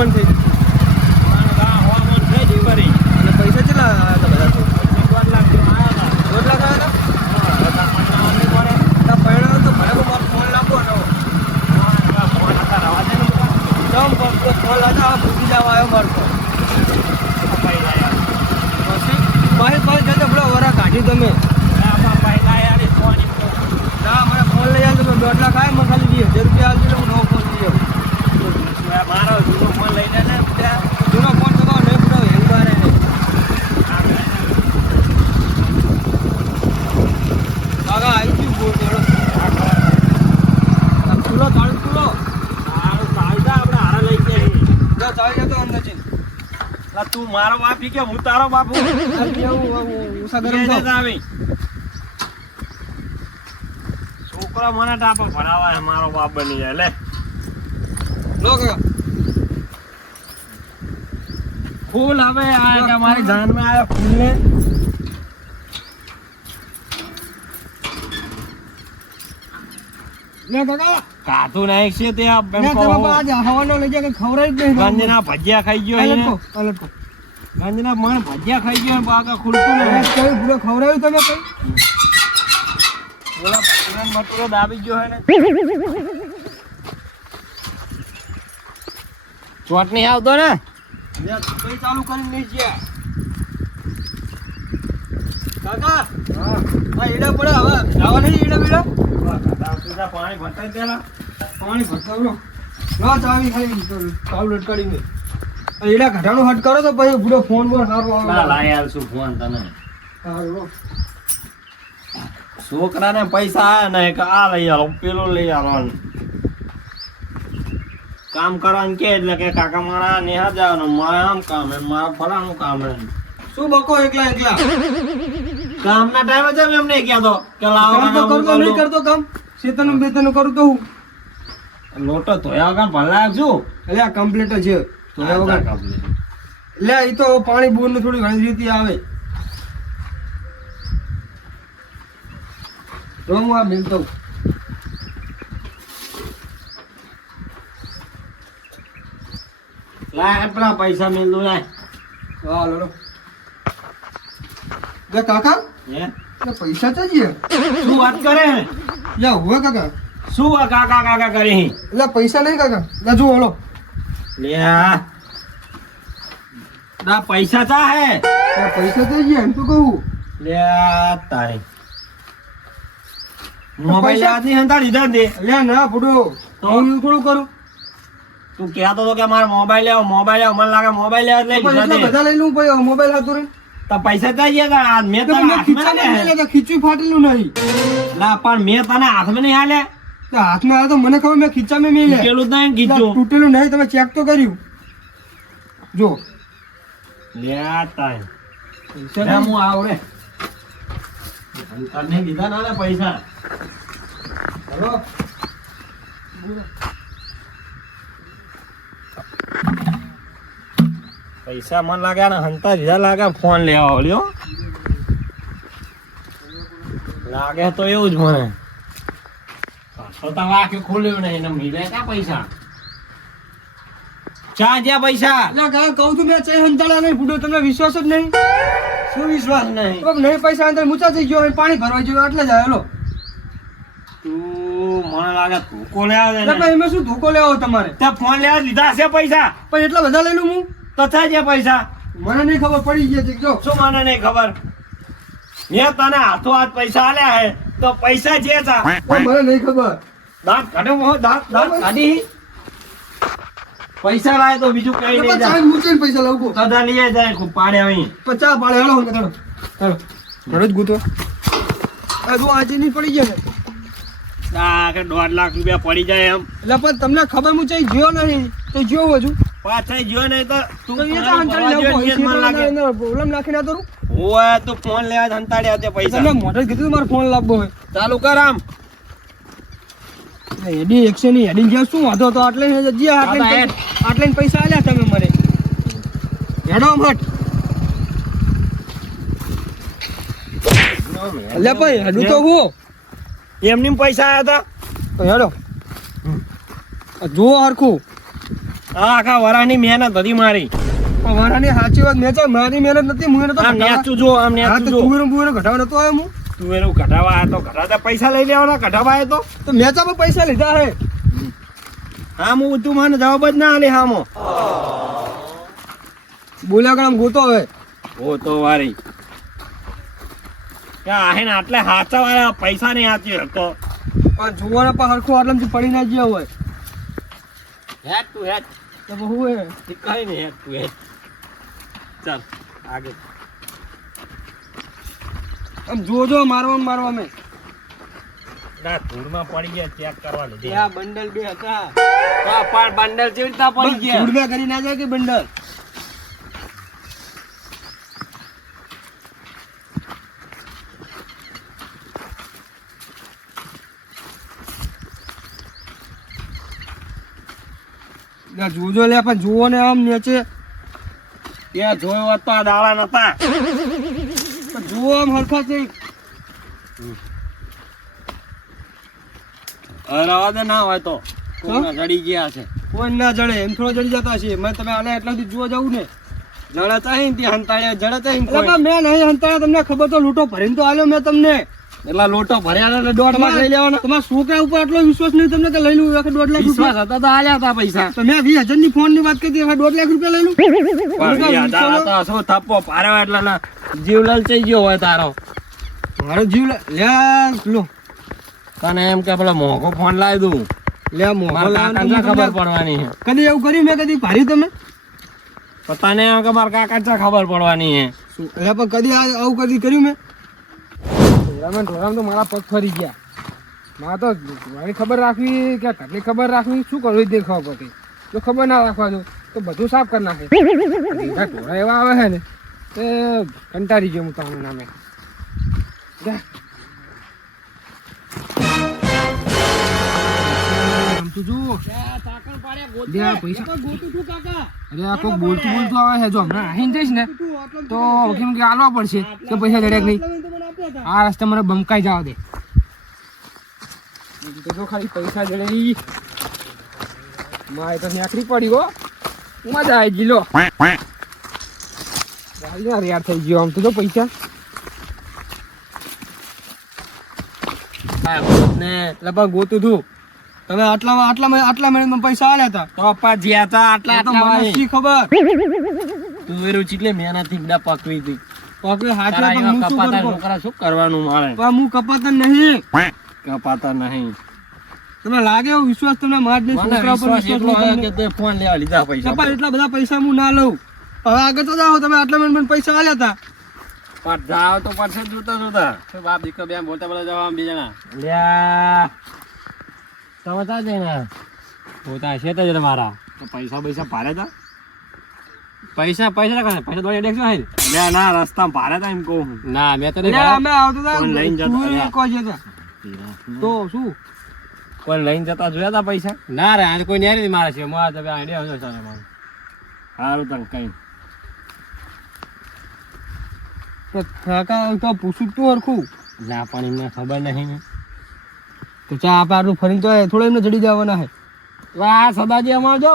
હવામાન થઈ ગયું. હવામાન થઈ ગયું ફરી. અને પૈસા કેટલા આવ્યા હતા બધા? 1 લાખ આવ્યા હતા. 1 લાખ આવ્યા હતા? પરિણામ તો ભલે મારો ફોન લાવો ને જમ પગ ફોન લાતા ભૂલી જવા આવ્યો મારો ફોન. પછી ભાઈ જતો પેલો વરા કાઢી તમે ના મને ફોન લઈ આવ્યો તમે 1.5 લાખ આવે મને ખાલી 20,000 રૂપિયા આવજો હું નવો ફોન લઈ આવું. મારો જૂનો ફોન લઈ લે ને જૂનો ફોન તમારો નહીં પૂરો હેંગ મારે નહીં. કાકા આવી ગયું બોલ ચલો ખુલ્લો ચાલુ ખુલ્લો આપણે હારા લઈ ગયા ચાલી જતો અંદર છે. તું મારો બાપ કે હું તારો બાપ ઉષા ગરમ થાવ. આવી છોકરા મને ટાપા ભણાવા મારો બાપ બની જાય લે લો કાકા ફૂલ હવે આ કે મારી જાનમાં આયા ફૂલ ને લે કાકા કાતું નાખ છે તે આ લે તમે આજ હવાનો લઈ જાય કે ખવરાય જ નહીં. ગાંધીના ભજીયા ખાઈ ગયો એને અલટકો ગાંધીના મણ ભજીયા ખાઈ ગયો બાકા ખુલતું ને કઈ પૂરો ખવરાયું તમે કઈ બોલા પકડન મટરો દાબી ગયો હે ને ચોટ નહીં આવતો ને લે કઈ ચાલુ કરીને નહીં ગયા કાકા હા એડા પડે હવે જવા નહીં એડા બેડા પાણી ભરતા પેલા પાણી ભરતાવરો ના ચાવી ખાલી ચાલુ લટકાડીને એડા ઘટાડો હટ કરો તો પછી પૂરો ફોન પર સારો આવે લાય આવશું ફોન તને સારું છોકરાને પૈસા આયા ને કે આ લઈ આવો પેલો લઈ આવો કામ કરવાનું કે એટલે કે કાકા મારા નિહાર જવાનું મારે આમ કામ હે મારા ફલાણું કામ હે શું બકો એકલા એકલા કામના ટાઈમે જ એમ નહીં કહેતો કે લાવો કામ તો કાકા કરતો નહીં કરતો કામ શેતનું બેતનું કરું તો હું લોટો ધોયા વગર ભલા છું એટલે આ કમ્પ્લીટ છે ધોયા વગર લે ઈ તો પાણી બોર નું થોડી ઘણી રીતિ આવે તો હું આ મિલતો લાય પેલા પૈસા મિલ દો લાય હા લો લે કાકા હે લે પૈસા ચાહીએ શું વાત કરે હે લે હુએ કાકા શું આ કાકા કાકા કરી લે પૈસા નહીં કાકા લે જો ઓલો લે ના પૈસા ચા હે લે પૈસા ચાહીએ એમ તો કહું લે તારી મોબાઈલ આથી હંતા લીધા દે લે ના ફૂડો તો હું થોડું કરું તું કહેતો તો કે મારો મોબાઈલ લેવો મને લાગે મોબાઈલ લેવો એટલે પણ એટલા બધા લઈ લઉં પછી મોબાઈલ હાથ રે તો પૈસા ચાહીએ કે મેં તને તમે હાથમાં ખીચામાં નહીં નહીં લેતા ખીચું ફાટેલું નહીં લા પણ મેં તને હાથમાં નહીં હાલે તો હાથમાં આવે તો મને ખબર મેં ખીચામાં મેં લે તૂટેલું જ નહીં કીધું તૂટેલું નહીં તમે ચેક તો કર્યું જો લે તાય પૈસા લે હું આવડે તને દીધા ના લે પૈસા હલો પૈસા મને લાગે ને હંતા દીધા લાગે ફોન લેવા ઓલ્યો લાગે તો એવું જ મને તો તમે આખે ખોલ્યું નહીં ને મિલે ક્યાં પૈસા ચા જ્યાં પૈસા ના કાકા કહું છું મેં ચઈ હંતાળા નહીં ફૂટો તમને વિશ્વાસ જ નહીં શું વિશ્વાસ નહીં તો નહીં પૈસા અંદર મૂચા થઈ ગયો પાણી ભરવા ગયો એટલે જ આવ્યો તું મને લાગે ધોકો લેવા દે એટલે ને. પણ એમાં શું ધોકો લેવો તમારે તે ફોન લેવા લીધા હશે પૈસા પણ એટલા બધા લઈ લઉં હું તો થાય છે પૈસા મને નહીં ખબર પડી ગયા છે જો શું મને નહીં ખબર મેં તને હાથો હાથ પૈસા આલ્યા હે તો પૈસા જે હતા પણ મને નહીં ખબર દાંત કાઢો દાંત કાઢી પૈસા લાય તો બીજું કઈ એટલે નહીં પણ ચાય મૂકીને પૈસા લાવું કદા લઈએ જાય ખૂબ પાડે અહીં 50 પાડે હેલો ચાલો ચાલો ઘરે જ ગૂંથો આ જો આજે નહીં પડી ગયા ને આ કે 1.5 લાખ રૂપિયા પડી જાય એમ એટલે પણ તમને ખબર હું ચઈ જ્યો નહીં તો જ્યો હજુ પાછા જો નહીં તો તું તો એ તો હંતાડી લાવું મને લાગે અંદર પ્રોબ્લેમ નાખી ના કરું ઓય તું ફોન લેવા હંતાડ્યા તે પૈસા તમને મોઢે કીધું મારો ફોન લાવવો હોય ચાલુ કર આમ એડી 100 ની હેડિંગ જ્યાં શું વાંધો તો આટલે આટલે પૈસા આલ્યા તમે મને હેડો મટ એટલે ભાઈ હેડું તો હું એમની પૈસા આયા હતા તો હેડો જુઓ હરખું આ આખા વરાની મહેનત હતી મારી. પણ વરાની સાચી વાત મેં મારી મહેનત નથી હું એને તો આમ નેચું જો, આમ હા નેચું તો જો. તુવેરું ઘટાડો નતો આવ્યો હું તું એનું કઢાવા આવ્યો તો કઢાતા પૈસા લઈ લેવાના, કઢાવા આવ્યો તો મેં તો પૈસા લીધા હે તો હા હું તું મને જવાબ જ ના આલે હામો. બોલ્યા ગણ ગોતો હવે ઓ તો વારી ક્યાં આહે ને આટલે હાચા વાળા પૈસા નહીં આતી હતો. પણ જોવાના પણ હરખું આટલામાંથી પડી ના ગયો હોય હેટ તું હેટ તો બહુ હે કઈ નહીં હેટ તું હેટ. ચાલ આગળ. આમ જોજો મારવા મેં ના ધૂળમાં પડી ગયા ચેક કરવા લીધે. આ બંડલ બે હતા તો પણ બંડલ જેવી રીતના પડી ગયા. ધૂળ કરી ના જાય કે બંડલ જોજો લે પણ જુઓ ને આમ નીચે ત્યાં જોયો હોત તો આ દાડા નતા. પણ જુઓ આમ હરખા છે રવા દે ના હોય તો કોઈના જડી ગયા છે. કોઈ ના જડે એમ થોડો જડી જતા છે મેં તમે આને એટલા સુધી જોવા જવું ને જડતા હી ત્યાં હંતાડ્યા જડતા હી એટલે પણ મેં નહીં હંતાયા તમને ખબર તો લૂંટો ભરીને તો આલ્યો મેં તમને એટલા લોટો ભર્યા એટલે 1.5 લાખ લઈ લેવાના. તમારા છોકરા ઉપર આટલો વિશ્વાસ નહીં તમને કે લઈ લઉં 1.5 લાખ વિશ્વાસ રૂપિયા હતા તો આલ્યા હતા પૈસા. તો મેં 20,000 ની ફોન ની વાત કરી 1.5 લાખ રૂપિયા લઈ લઉં પણ 20,000 હતા, શું થપ્પો પાર્યો એટલે ના જીવ લલચાઈ ગયો હોય તારો. મારો જીવ લો તને એમ કે પેલો મોંઘો ફોન લાવી દઉં. લે મોહન મારા કાકાને ખબર પડવાની છે. કદી એવું કર્યું મેં કદી ભારી તમે તો તને એમ કે મારા કાકા ખબર પડવાની છે. એટલે પણ કદી આવું કદી કર્યું મેં ઢોરામાં તો મારા પગ ફરી ગયા મારે તો મારી ખબર રાખવી કે ઘરની ખબર રાખવી શું કરવું તે ખબર પડતી જો ખબર ના રાખવા દો તો બધું સાફ કરી નાખે ઢોરા એવા આવે છે ને તે કંટાળી ગયો હું તમારું નામે બોલતું આવે છે જો હમણાં આહીને જઈશ ને તો કેમ કે આલવા પડશે કે પૈસા જડ્યા નહીં આ રસ્તે મને બમકાઈ જવા દે તો ખાલી પૈસા જડે મારે તો નાખરી પડી હો મજા આવી ગઈ લો યાર થઈ ગયો આમ તો જો પૈસા લગભગ ગોતું તું તમે આટલા મહિનામાં પૈસા આલ્યા હતા તો પપ્પા જ્યાં હતા આટલા તો મને શી ખબર તું એરું ચીટલે મહેનત થી બધા પકવી હતી. પકડે હાથે તારા પણ એવા હું શું કપાતા કરું? છોકરા શું કરવાનું મારે? પણ હું કપાતા નહીં કપાતા નહીં. તમને લાગે એવો વિશ્વાસ તમને માર દે મને છોકરા ઉપર વિશ્વાસ એટલો વિશ્વાસ આવ્યો કે તે ફોન લેવા લીધા પૈસા. કપા એટલા બધા પૈસા હું ના લઉં હવે આગળ તો જાઓ તમે આટલા મહિનામાં પૈસા આલ્યા હતા પણ જાવ તો પડશે જોતા બાપ દીકરો બે બોલતા બોલતા જવા બે જણા લ્યા તમે તા જઈને પોતા છે તો જરા મારા તો પૈસા ભારે હતા. પૈસા દોડી દેખજો હે લે ના રસ્તામાં ભારે હતા એમ કહું. ના મેં તો લે, અમે આવતા હતા કોણ લઈને જતા તુવેર રહ્યા? કોઈ જતા તો શું કોઈ લઈને જતા જોયા તા પૈસા? ના રે આ કોઈ નેરી મારે છે મારા તમે આઈડિયા હતો સાને મારું સારું તને કઈ તો કાકા તો પૂછું તું હરખું ના પણ એમને ખબર નહીં. તો ચા આપણે આટલું ફરીને તો થોડો એમને જડી જવાના હે વાહ સદાજી અમાર જો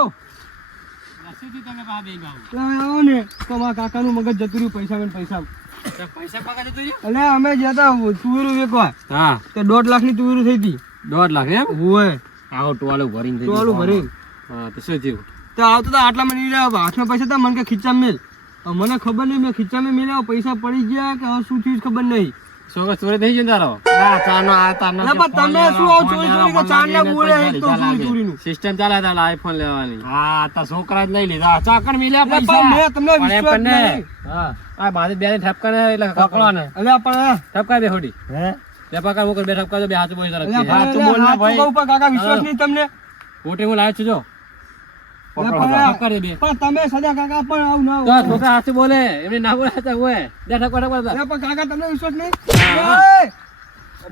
એટલે હવે આવો ને તો મારા કાકાનું મગજ જતું રહ્યું પૈસા એટલે અમે જતા તુવેરું વેકવા હા તો 1.5 લાખની તુવેરું થઈ હતી 1.5 લાખ એમ હોય આવો ટોળું ભરીને થઈ ટોળું ગયું. ભરીને. હા તો શું થયું? તો આવતો તો આટલા મને હાથમાં પૈસા હતા મને કે ખીચામાં મેલ હવે મને ખબર નહીં મેં ખીચામાં મેલ્યા પૈસા પડી ગયા કે હવે શું થયું ખબર નહીં ચોક્કસ ચોરી થઈ ગયો તારો? ના ચાનો આ તારનો અલા પણ તમે શું આવું ચોરી ચોરી કે ચાંદલા બોલે હે તો ચોરી ચોરીનું સિસ્ટમ ચાલે તારા આઈફોન લેવાની. હા તા છોકરા જ લઈ લીધા ચાકણ મિલ્યા અલા પૈસા. પણ મેં તમને પણ એમ વિશ્વાસ કરીને નહીં. હા આ મારી બેને ઠપકા ને એટલે પકડો ને અલા પણ ઠપકા બે હોડી હે બે પકડ મુકર બે ઠપકા જો બે હાથ બોલી અલા તરફ પણ હાથ બોલ ને ભાઈ હાથ ઉપર કાકા વિશ્વાસ નહીં તમને કોટી હું લાવ્યો છું જો અલા પકડો પણ ઠપકા દે બે પણ તમે સદા કાકા પણ આવું ના તો હોય. છોકરા હાથ બોલે એમને ના બોલાતા હોય બે ઠપકા ઠપકા અલા પણ કાકા તમને વિશ્વાસ નહીં હા. ઓય!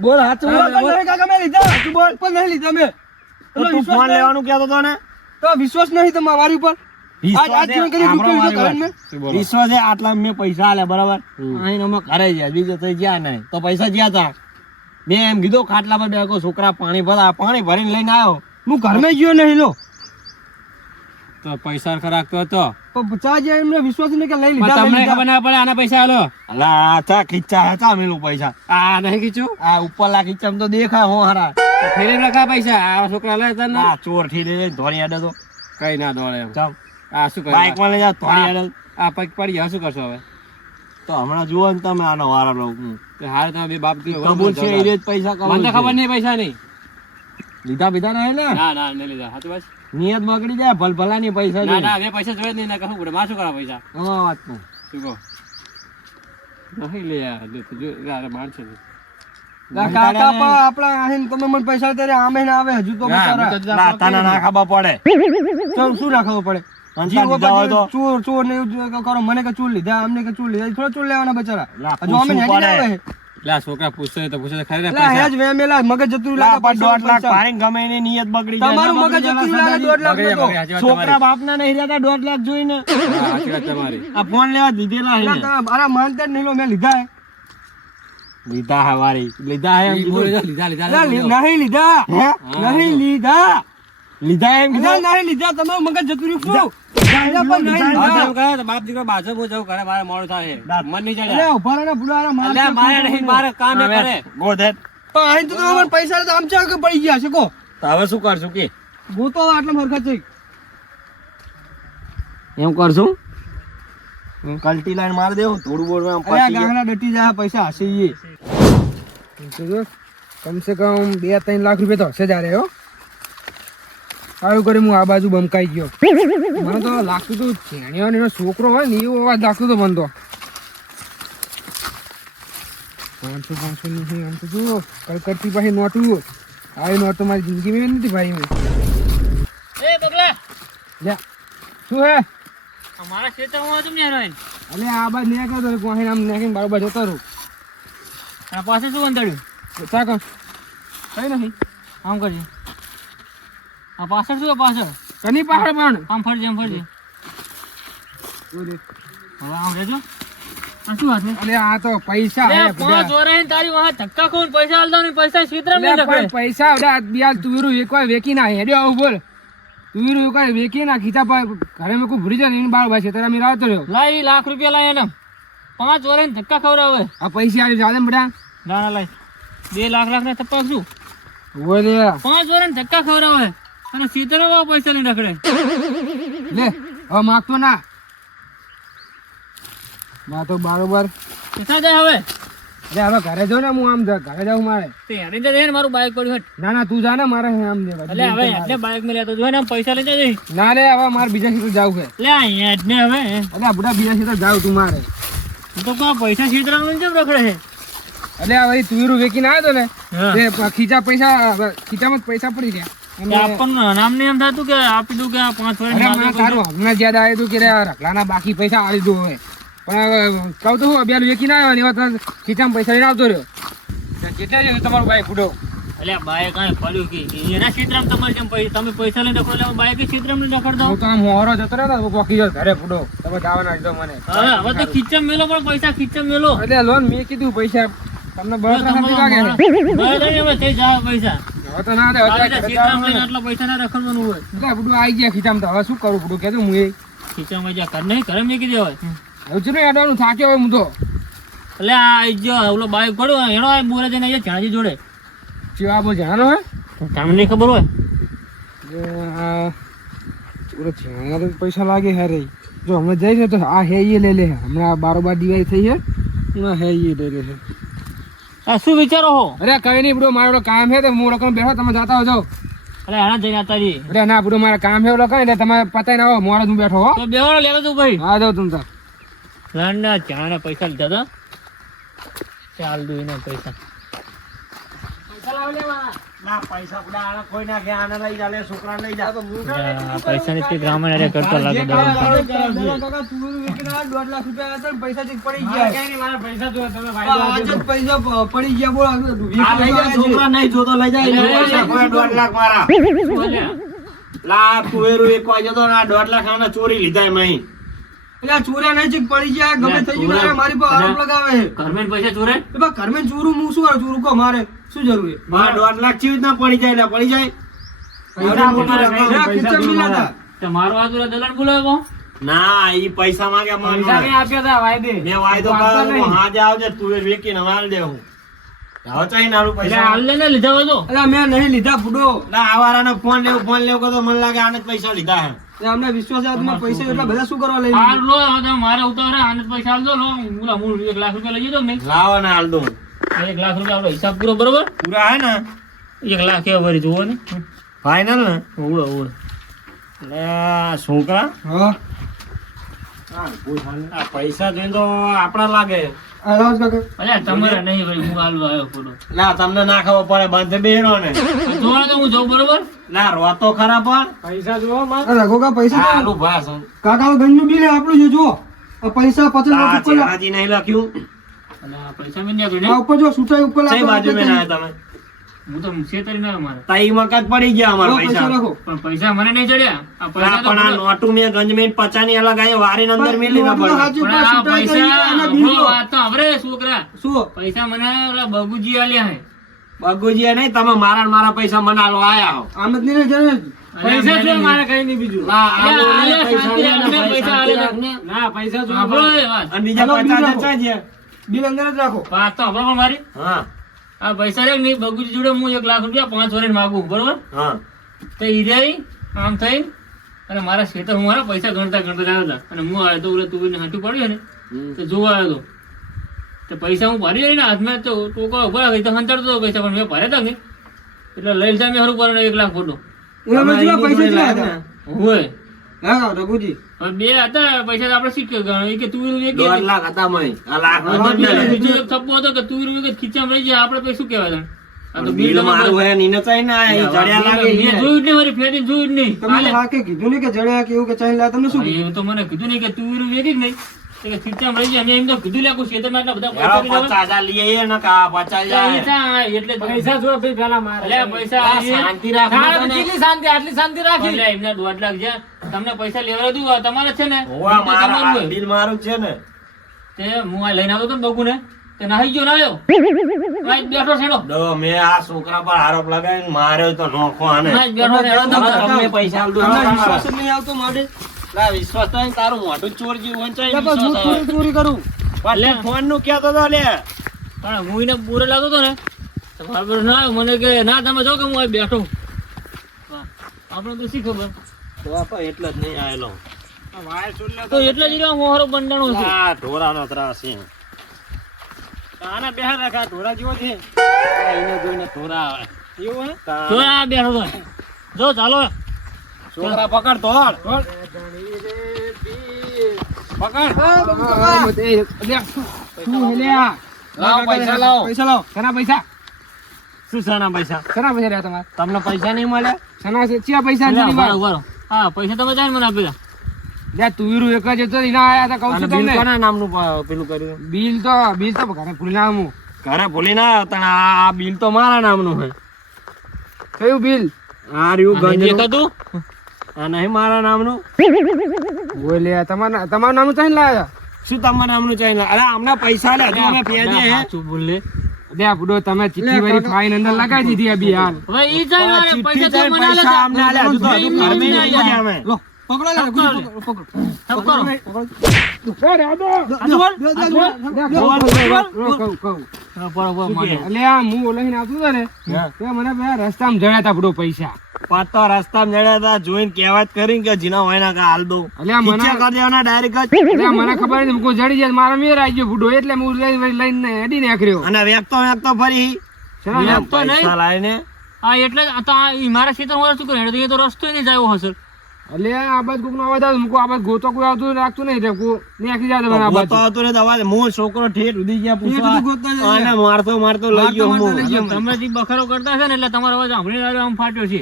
બોલ હાથ બોલ પણ નહીં કાકા મેં લીધા તું બોલ પણ નહીં લીધા મેં તો તું ફોન લેવાનું કહેતો તો ને તો વિશ્વાસ નહીં તમારા મારી ઉપર આજ જીવન કરી રૂપિયો લીધો ઘરે મેં વિશ્વાસ છે આટલા મેં પૈસા આલ્યા બરાબર અહીં અમે ઘરે ગયા બીજું તો જ્યાં નહીં તો પૈસા જ્યાં હતા મેં એમ કીધું ખાટલા પર બેઠો છોકરા પાણી ભરીને લઈને આવ્યો હું ઘરમાં ગયો નહીં લો તો પૈસા રાખતો હતો પણ ચા જે એમને વિશ્વાસ નહીં કે લઈ પણ લીધા તમને ખબર ના પડે આના પૈસા આલો અલા ચા ખીચા હતા મેલું પૈસા આ નહીં કીધું આ ઉપરલા ખીચામાં તો દેખાય હો હારા ફેરી રાખા પૈસા આ છોકરા લે તને આ ચોર થી લઈ ધોળી આડે તો કઈ ના દોડે એમ ચાલ આ શું કરે બાઈક માં લઈ જા ધોળી આડે આ પગ પડી ગયા શું કરશો હવે તો હમણાં જુઓ ને તમે આનો વારો લઉં તો હારે તમે બે બાપ કબૂલ છે એ જ પૈસા કબૂલ મને ખબર નહીં પૈસા નહીં લીધા બીધા નહીં ને ના ના નહીં લીધા હાચું બસ નિયત બગડી જાય ભલભલાની પૈસા ના ના બે પૈસા જોઈએ જ નહીં ના કહું પડે માં શું કરા પૈસા હા વાત નહીં શું કહો નહીં લે યાર જો યાર માણસ છે કાકા પણ આપણા આહીને તમે મને પૈસા ત્યારે આમે ના આવે હજુ તો બચારા લાતાના ના ખાવા પડે તો શું ના ખબર પડે અંતા લીધા હોય તો ચોર ચોર ને એવું કરો મને કે ચોર લીધા અમને કે ચોર લીધા થોડા ચોર લેવાના બચારા લા, હજુ અમે પૂછવું હેડી ના પડે. આવે લા છોકરા પૂછે તો ખરી ને લા પૈસા હેજ વેમેલા મગજ જતું લા, લાગે પણ 1.5 લાખ પૈસા. પાડીને ગમે એની નિયત બગડી જાય તમારું મગજ જતું લાગે 1.5 લાખ બગડે, નો તો. બગડે, સાચી વાત છોકરા બાપના નહીં રહેતા 1.5 લાખ જોઈને તમારી. હા, સાચી વાત તમારી આ ફોન લેવા દીધેલા હે લા, ને. તમે મારા માનતા જ નહીં લો મેં લીધા હે. લીધા હે વારી લીધા હે એમ ઈ બોલે કીધું. તો લીધા લીધા લા, લીધા. નહીં લીધા હે? નહીં લીધા લીધા એમ લા, કીધું. નહીં લીધા તમારું મગજ જતું રહ્યું શું? લીધા પણ નહીં હા, લીધા. તો કરે તો બાપ દીકરો બાજુ બહુ જવું કરે મારે મોડું થાય છે. મન નહીં અલ્યા, ચડ્યા ઉભા રહો ને, ભૂલા રહો, મારે અલ્યા, મારે નહીં મારે કામ એ કરે ગો ધેટ. પણ અહીં તો તમારે પૈસા તો આમ ચા કે પડી ગયા છે કો તો હવે શું કરશું કે ગોતો આટલા મરખા છે એમ કરશું કલ્ટી લાઈન મારી દેવું થોડું બોલ આમ અલ્યા પતી જાય. ગાહના ડટી જાય પૈસા હશે ઈ કમ સે કમ 2-3 લાખ રૂપિયા તો હશે જ આ રહ્યો સારું કરી હું આ બાજુ બમકાઈ ગયો મને તો લાગતું હતું છેણિયો ને એનો છોકરો હોય ને એવો અવાજ લાગતો હતો મને તો 500 ની આમ તો જો કલકત્તી પાસે નોટું આવી નોટ તો મારી જિંદગીમાં નથી ભાઈ મેં એ બગલા લ્યા શું હે અમારા ખેતરમાં હતું ને હેરોઈન અલે આ બાજુ નહીં કરતો કોઈ આમ નાખીને બારોબાર જતો રહું આ પાસે શું અંધાડ્યું ચા કર કઈ નથી આમ કરજે આ પાછળ શું પાછળ કની પાછળ પણ આમ ફરજે હવે આમ રહેજો આ શું વાત અલે આ તો પૈસા હે બધા. તારી વાહ ધક્કા ખાઉં પૈસા આલતા નહીં પૈસા ક્ષેત્ર અલે પણ પૈસા બધા બિયાર તુરું એક વાર વેકી ના હેડ્યો આવું બોલ તુરું એક વાર વેકી ના ખીચા પા ઘરે મેં કોઈ ભૂલી જાય ને એને બાર ભાઈ છે મેં આવતો રહ્યો લાઈ લાખ રૂપિયા લાય એને 5 વર્ષ ધક્કા ખવડાવે આ પૈસા આવી જાદે બધા ના ના લાય 2 લાખ ના તપાસ શું ઓય લે 5 વર્ષ ધક્કા ખવડાવે અને ક્ષેત્ર પૈસા લઈને રખડે લે હવે માગતો ના ના તો બારોબાર કેટલા જાય હવે અરે હવે ઘરે જો ને હું આમ ઘરે જાઉં મારે તે હેડી જજે ને મારું બાઈક પડ્યું હટ ના ના તું જા ને મારે આમ દે એટલે હવે એટલે બાઈક માં લેતો જો ને આમ પૈસા લઈ જજે ના રે હવે મારે બીજા સીટર જાવું છે લે અહીંયા જ ને હવે અરે આ બુડા બીજા સીટર જાવ તું મારે હું તો કા પૈસા ક્ષેત્ર માં કેમ રખડે છે એટલે આ ભાઈ તુરું વેકીને આવ્યો તો ને હા. તે ખીચા પૈસા ખીચામાં જ પૈસા પડી ગયા કે આપણને નામ નહીં એમ થતું કે આપી દઉં કે આ 5 વર્ષ અરે મને તારું હમણાં યાદ આવ્યું હતું કે રે આ રખલાના બાકી પૈસા આલી દો હવે પણ હવે કહું તો હું અભિયાન વેકી ના આવ્યો ને એવા તો ખીચામાં પૈસા લઈને આવતો રહ્યો કેટલા છે તમારું બાઈક ઉડો એટલે બાઈક કાંઈ પડ્યું કે એના ક્ષેત્રમાં તમારે કેમ તમે પૈસા લઈને રખડો એટલે બાઈક ક્ષેત્રમાં નહીં રખડતા હું તો આમ હોરો જતો રહ્યો ને પોકી ગયો ઘરે ફૂડો તમે દાવાના દીધો મને હવે તો ખીચમ મેલો પણ પૈસા ખીચમ મેલો એટલે લોન મેં કીધું પૈસા તમને બળતરા નથી લાગે ને હવે થઈ જાય પૈસા હવે તો ના દે હવે તો ઘરે ક્ષેત્રમાં જવાનું લઈને આટલા પૈસા ના રખડવાનું હોય એટલે બધું આવી ગયા ખીચામાં તો હવે શું કરું બધું કહેતું હું એ ખીચામાં જા કર નહીં ઘરે મૂકી દેવાય હવે છે ને અડવાનું થાક્યો હોય હું તો એટલે આ જો ઓલો બાઈક પડ્યો એનો આ બોલે જઈને અહીંયા ઝાંજી જોડે ચેવા બહુ જાણો હે તમને નહીં ખબર હોય છેણા તો પૈસા લાગે હે રે જો હમણાં જઈ છે તો આ હે એ લઈ લે હમણાં બારોબાર દિવાળી થઈ છે હમણાં હે એ લઈ લે છે આ શું વિચારો હો અરે કઈ નહીં બડો મારો કામ છે તો હું રકમ બેઠો તમે જાતા હો જાઓ અરે એના જઈને આતા રહી અરે ના બડો મારા કામ છે એટલે કઈ એટલે તમે પતાઈ ના આવો મોડો હું બેઠો હો તો બેવાળો લેવા તું ભાઈ હા જાઓ તમે તાર લાંડા ચાણા પૈસા લીધા હતા ચાલ દઉં એના પૈસા ના પૈસા ઉડાડે કોઈ ના ગયા આને લઈ જા લે છોકરા લઈ જા પૈસા ની ગ્રામીણ અરે કરતો લાગે પૈસા પડી ગયા પૈસા જો તમે પૈસા પડી ગયા બોલો છોકરા નહીં જોતો લઈ જાય 1.5 લાખ મારા લા તુવેરું એક વાગે તો ના 1.5 લાખ આને ચોરી લીધા એમાં ચોરા નહીં છે પડી ગયા ગમે થઈ ગયું મારી પર આરોપ લગાવે છે ઘરમાં પૈસા ચોરે ઘરમાં ચોરું હું શું કરું ચોરું કો મારે શું જરૂર છે મારા 1.5 લાખ ચીજ ના પડી જાય એટલે પડી જાય ખીચા મિલા હતા. મારો આ દલાલ બોલાવ્યો ના ઈ પૈસા માંગે મને. પૈસા કઈ આપ્યા હતા વાયદે મેં વાયદો કર્યો તો હાજે આવજે તુવેર વેચીને હાલ દે હું. હવે ચાઈ નાલું એટલે પૈસા. હાલ ને લીધા હોય તો અલા મેં નહીં લીધા બુડો. ના આવારાને ફોન લેવું કહો તો મને લાગે આને જ પૈસા લીધા હે. એ અમને વિશ્વાસ છે તમે પૈસા એટલા બધા શું કરવા લઈ હાલ લો હવે તમે મારે ઉતારે આને જ પૈસા આલ દો લો મૂળ 1 લાખ રૂપિયા લઈ જતો કે નહીં લાવો ને હાલ દઉં. 1 લાખ રૂપિયા આપણો હિસાબ પૂરો બરોબર પૂરા હે ને 1 લાખ કેવા ભરી જુઓ ને ફાઇનલ ને. ઓળો ઓળો એટલે છોકરા હા આ પૈસા જોઈને તો આપણા લાગે. આલાજ કાકા અલ્યા તમારે નહીં ભાઈ હું હાલવા આવ્યો ખોટો ના તમને ના ખબર પડે બંધ બેનો ને. જોવા તો હું જાઉં બરોબર ના રોતો ખરા પણ પૈસા જોવો માં. અરે કાકા પૈસા હા, તો- આલું ભાસ હમ. કાકા ગંજનું બિલ આપણું છે જો આ પૈસા 50 આ ઉપર લા- ચેરાજી નહીં લખ્યું. અને આ પૈસા મેં ન્યા ગણ્યા. આ ઉપર જો સુટાઈ ઉપર કઈ બાજુ મેં ના તમે હું તો છેતરી ના મારે તાઈ મકાન પડી ગયા અમારા પૈસા પૈસા. રાખો પણ પૈસા મને નહીં ચડ્યા આ ના, પૈસા તો પણ આ ખોટો. નોટું મેં ગંજમેન 50 ની અલગ આવી વારીને અંદર મેલી ના નોટનું પડે. હાચું પણ આ સુટાઈ કરી પૈસા એના બિલ આપણો જો. વાત તો હવરે છોકરા શું પૈસા મને ઓલા બગુજી આલ્યા હે બગુજીએ નહીં તમે મારા ને મારા પૈસા મનાલો આયા હો. આમદ નહીં જણે પૈસા જો મારે કઈ નહીં બીજું ના, અલ્યા, આલો ને આલ્યા, પૈસા શાંતિ આલ્યા, રાખ, પૈસા શાંતિ આલ્યા. રાખ ને. ના પૈસા જો આપણો એ વાત અને બીજા આલો બિલ 50 રાખો. ચાલ છે. બિલ અંદર જ રાખો વાત તો હમણાં પણ મારી હા આ પૈસા રે નહીં બગુજી જોડે હું 1 લાખ રૂપિયા 5 વર્ષ માંગુ બરોબર હા તો ઈ રહી આમ થઈ અને મારા ખેતર હું મારા પૈસા ગણતા ગણતા આવ્યો હતા અને હું આવ્યો તો ઓલે તું હાટું પડ્યો ને તો જોવા આવ્યો તો પૈસા હું ભરી રહી ને હાથમાં તો ટોકો ઉભા રાખી તો હંતાડતો હતો પૈસા પણ મેં ભર્યા હતા ને એટલે લઈ લીધા મેં હરું પર 1 લાખ ખોટો એમાં જેટલા પૈસા તમે જેટલા એની હતા હોય હા રઘુજી હવે 2 હતા પૈસા તો આપણે શીખ ગણ કે તું એક 1.5 લાખ હતા મય. આ લાખ નો જ ને. બીજો એક થપ્પો હતો કે તું ખીચામાં રહી જાય આપણે પછી શું કહેવાય તને? આ તો બિલ મારું હે નીને ચાઈ ના એ જડ્યા લાગે મેં ઈ. જોયું જ નહીં મારી ફેરી જોયું જ નહીં તમે હાકે કીધું ને કે જણ્યા કે એવું કે ચાઈ લા તમને શું હા, એ તો મને કીધું નહીં કે તું વીરું વેચી જ નહીં તો કે ખીચામાં રહી જાય. મેં એમ તો કીધું લે કોઈ ખેતરમાં આટલા બધા યાર, પૈસા લઈ 50,000 લઈએ એ ને કા 50,000 જાય. એટલે પૈસા જો પેલા મારે પૈસા આ શાંતિ રાખ ને તને. શાંતિ આટલી શાંતિ રાખી એમને 2 લાખ છે તમને પૈસા લેવા દઉં આ તમારે છે ને હોવા તો તમારું મારા હોય. બિલ મારું જ છે ને. તે હું આ લઈને આવતો હતો ને બગુને તે નાહી ગયો ના આવ્યો આ જ બેઠો છેડો દો મેં આ છોકરા પર આરોપ લગાવીને માર્યો તો નોખો આને. આ જ બેઠો છેડો. હવે તમને પૈસા આલ દઉં. તમને વિશ્વાસ જ નહીં આવતો મારે ના, વિશ્વાસ થાય ને તારું મોઢું ચોર જેવું વંચાય તો હું વિશ્વાસ આવે. થોડી ચોરી કરું પણ તું ફોન નું કહેતો તો લે. પણ હું એને પૂરે લાગતો હતો ને તો બરાબર ના આવ્યો. મને કે ના તમે જો કે હું આ બેઠો આપણે તો શી ખબર તો આ તો એટલે જ નહીં આયેલો. તો એટલે જ રહ્યો મોહરો બંધાણો છે આ ઢોરાનો ત્રાસ છે. આના બેહાર રાખ, આ ઢોરા જેવો છે. એને જોઈને ઢોરા આવે. એવું હે? જો આ બેઠો તો જો ચાલો છોકરા પકડ ધોળ. પૈસા લાવો. પૈસા લાવો શેના પૈસા શું શાના પૈસા? શેના પૈસા રહ્યા તમારે તમને પૈસા નહીં મળ્યા? શેના છે ચિયા પૈસા ઉભા નથી રહો, ઉભા રહો. હા પૈસા તમે જાય મને આપેલા લે તુવીરું એક જ હતો એના આયા હતા કહું અને છું બિલ તમને કોના નામનું પેલું કર્યું? બિલ તો ઘરે ભૂલી ના આવું ઘરે ભૂલી ના તને આ બિલ તો મારા નામનું છે. કયું બિલ આ રહ્યું અને ગંજનું. દેખાતું? આ નહીં મારા નામનું. બોલે તમારું નામ ચાઈ લાયા શું તમારા નામનું ચાલે? અરે આમના પૈસા લે, હજુ અમે ફેંદીએ હે. સાચું બોલ લે. દે બુડો તમે ચિઠ્ઠી વાળી ફાઈન અંદર લગાવી દીધી આ બી હાલ હવે ઈ જાય મારે ચિઠ્ઠી પૈસા તો ચાલે, મને આલે પૈસા છે. અમને આલે, હજુ તો હજુ એમને ઘરમાં નહીં નહીં આલ્યા. અમે. લો પકડો લે પકડો. હા, બરોબર, માનો. એટલે આ હું ઓલહીને આવતો હતો ને તો મને પેલા રસ્તામાં જડ્યા હતા બુડો પૈસા પાછો રસ્તામાં જડ્યા હતા, જોઈને કહેવત કરી કે જીના હોય ના કે હાલ દો. એટલે આ મને ખીચા કરી દેવાના direct જ. એટલે મને ખબર નથી કોઈ જડી જાય મારા મેર આવી ગયો બુડો એટલે હું લઈને હેડી નાખ્યો અને વેચતો ફરી શેના વેચતો નહીં? પૈસા લાવીને હા એટલે જ આ તો આ ઈ મારા ખેતર વાળા શું કરે એ તો રસ્તો નહીં જાય એવો હશે. એટલે આ બાદ કોક નો અવાજ આવે મૂકો આ બાદ ગોતો કોઈ આવતું રાખતું નહીં એટલે કોઈ નાખી જાય તમારા આ ગોતો બાજુ હતો ને તો અવાજ હું છોકરો ઠેઠ ઉડી ગયા ઠેઠ સુધી ગોતતા પૂછવા જઈએ. અને મારતો લઈ ગયો મારતો હું. લઈ ગયો. તમે જે બખારો કરતા છે ને એટલે તમારો અવાજ સાંભળીને આવ્યો આમ ફાટ્યો છે.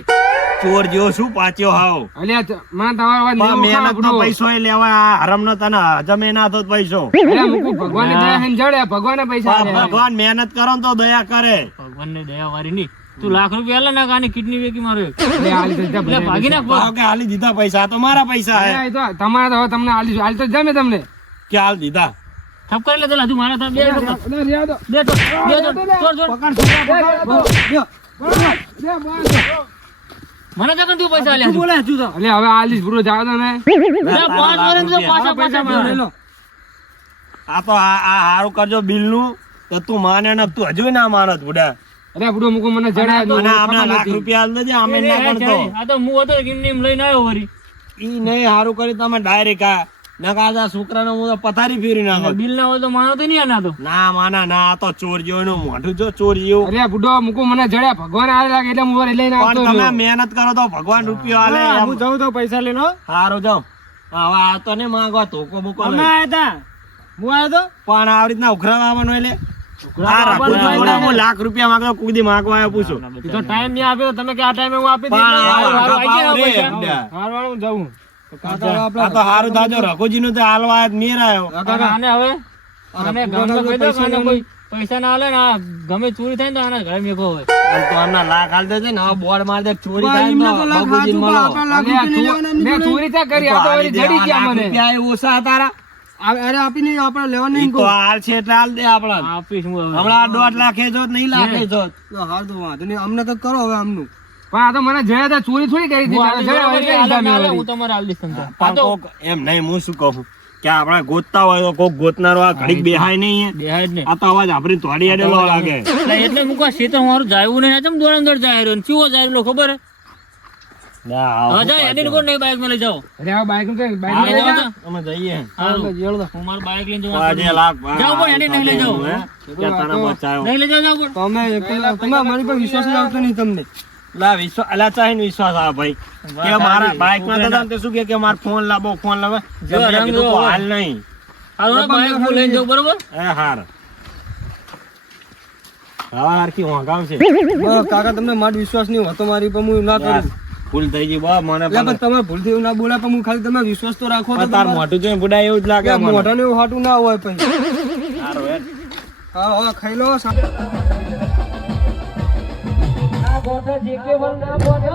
ચોર જેવો શું પાચ્યો હાવ. એટલે મને તમારો અવાજ નહીં ઓળખાણો મહેનત નો બુડો. પૈસો એ લેવા હરમ નો તને હજમે ના થતો પૈસો. એટલે મૂકું ભગવાનની દયા છે ને જડે ભગવાને પૈસા આલ્યા. ભગવાન મહેનત કરો ને તો દયા કરે. ભગવાનને દયા વારી નહીં. તું લાખ રૂપિયા આલે ને આની કિડની વેકી મારો એટલે હાલી તો જા એટલે બધા ભાગી નાખ ભાવ કે હાલી દીધા પૈસા, આ તો મારા પૈસા હે. એ તો તમારે તો હવે તમને હાલી તો જમે તમને કે હાલ દીધા. ઠપ કરી લે તો હજુ મારા બે અરે રહ્યા દો. બે છોડ, છોડ, છોડ. પકડ છોકરા, પકડ. લ્યો. લ્યો, બસ. મને તો તું પૈસા લે બોલે તું તો અલે હવે આલીશ બુરો જાવ તો ને ના, 5 વર્ષ તો પાછા પૈસા લઈ લો. આ તો આ હારું કરજો બિલ નું તો તું માને ને તું હજુ ના માનત બુડા અરે બુડો મુકો મને જણાય અને આપણે લાખ રૂપિયા આલ દેજે અમે ના ગણતો આ તો હું હતો એમ લઈને આવ્યો વરી ઈ નહીં હારું કરી તમે ડાયરેક્ટ આ નકા છોકરાને હું તો પથારી ફેરી નાખો બિલ ના હોય તો માનો તો નહીં આના તો ના માના ના આ તો ચોર જેવું મોઢું જો ચોર જેવું અરે બુડો મુકો મને જણાય ભગવાન આવે લાગે એટલે હું વળી લઈને આવતો પણ તમે રહ્યો. મહેનત કરો તો ભગવાન રૂપિયો આલે હું જાઉં તો પૈસા લઈને હારું જાઓ હવે આ તો ને માંગવા ધોકો બોકો અમે લઈ. આયા તા હું આવ્યો તો પણ આવી રીતના ઉઘરાવા આવવાનું એટલે આ રાખો જોડે હું લાખ રૂપિયા માંગતો કોઈ દી માંગવા આવ્યો પૂછો એ તો ટાઈમ નહીં આપ્યો તમે કે આ ટાઈમે હું આપી પણ દઈશ આ હારું આઈ ગયા રે, પૈસા. અમદા. હારવાળું હું જાઉં આ તો હારું થાજો રઘુજી નું તો હાલવા આયા મેર આવ્યો આને હવે આને ગામમાં કહી દો કે આને કોઈ પૈસા ના આલે ને આ ગમે ચોરી થાય ને તો આના ઘરે મેકો હોય અને તો આમના લાખ હાલ દેજે ને હવે બોર્ડ માર દે ચોરી થાય ને તો બાબુજી મળો અરે આ મેં ચોરી ત્યાં કરી આ તો વળી જડી ગયા મને રૂપિયા એ ઓછા હતા અરે આપી નહીં આપણે લેવાનું ઈ તો હાલ છે એટલે હાલ દે આપણા આપીશ હું હવે હમણાં 1.5 લાખ એ જોત નહીં લાખ એ જોત હાર તો વાંધો નહીં અમને તો કરો હવે આમનું પણ આ તો મને જયા તા ચોરી થોડી કરી હતી હું તારે આલી જરા વળી વળી આલે કરી ના આલે, દીધા હું તમારે આલી દઈશ તમને. આ પણ તો કોક એમ નહીં હું શું કહું કે આપણે ગોતતા હોય તો કોક ગોતનારો આ ઘડીક બેહાય નહીં બેહાય જ ને. આ તો અવાજ આપણી તોડી આડેલો લાગે એટલે હું કહું શેતર મારું જાયું નહીં ચમ દોડમ દોડ જાય રહ્યો ને ચીવો જાય રહ્યો ખબર હે? ના હા જાઓ એની કોઈ નહીં બાઈક માં લઈ જાઓ અરે આ બાઈક નું કઈ બાઈક હા, લઈ લઈ જા જાઓ. અમે જઈએ હારું. જેળ દો. હું મારું બાઈક લઈને જઉં. આજે લાખ જાઓ પણ એની નહીં લઈ જાઓ. કે તને બચાયો નહીં લઈ જાઓ, જાઓ પણ. તમે તમારા મારી પર વિશ્વાસ જ આવતો નહીં તમને લા વિશ્વાસ અલા ચાહી ને વિશ્વાસ આ ભાઈ કે મારા બાઈક માં તો તે શું કે માર ફોન લાવો ફોન લાવો જો મેં રંગ કીધું જો હાલ નહીં હારું ને બાઈક હું લઈને જાઉં બરોબર એ હાર હા હરખી હોંગામ છે બસ કાકા તમને મારો વિશ્વાસ નહીં હોતો મારી પર હું ના કરું ભૂલ થઈ ગઈ બા મને એટલે પણ તમે ભૂલથી એવું ના બોલા પણ હું ખાલી તમે વિશ્વાસ તો રાખો તો પણ તાર મોઢું જોઈને બુડા એવું જ લાગે મને. મોઢાને એવું હાટું ના હોય પછી હારું હેડ. હા હા ખાઈ લો આ ગોઠા જે કે વન ના બોલો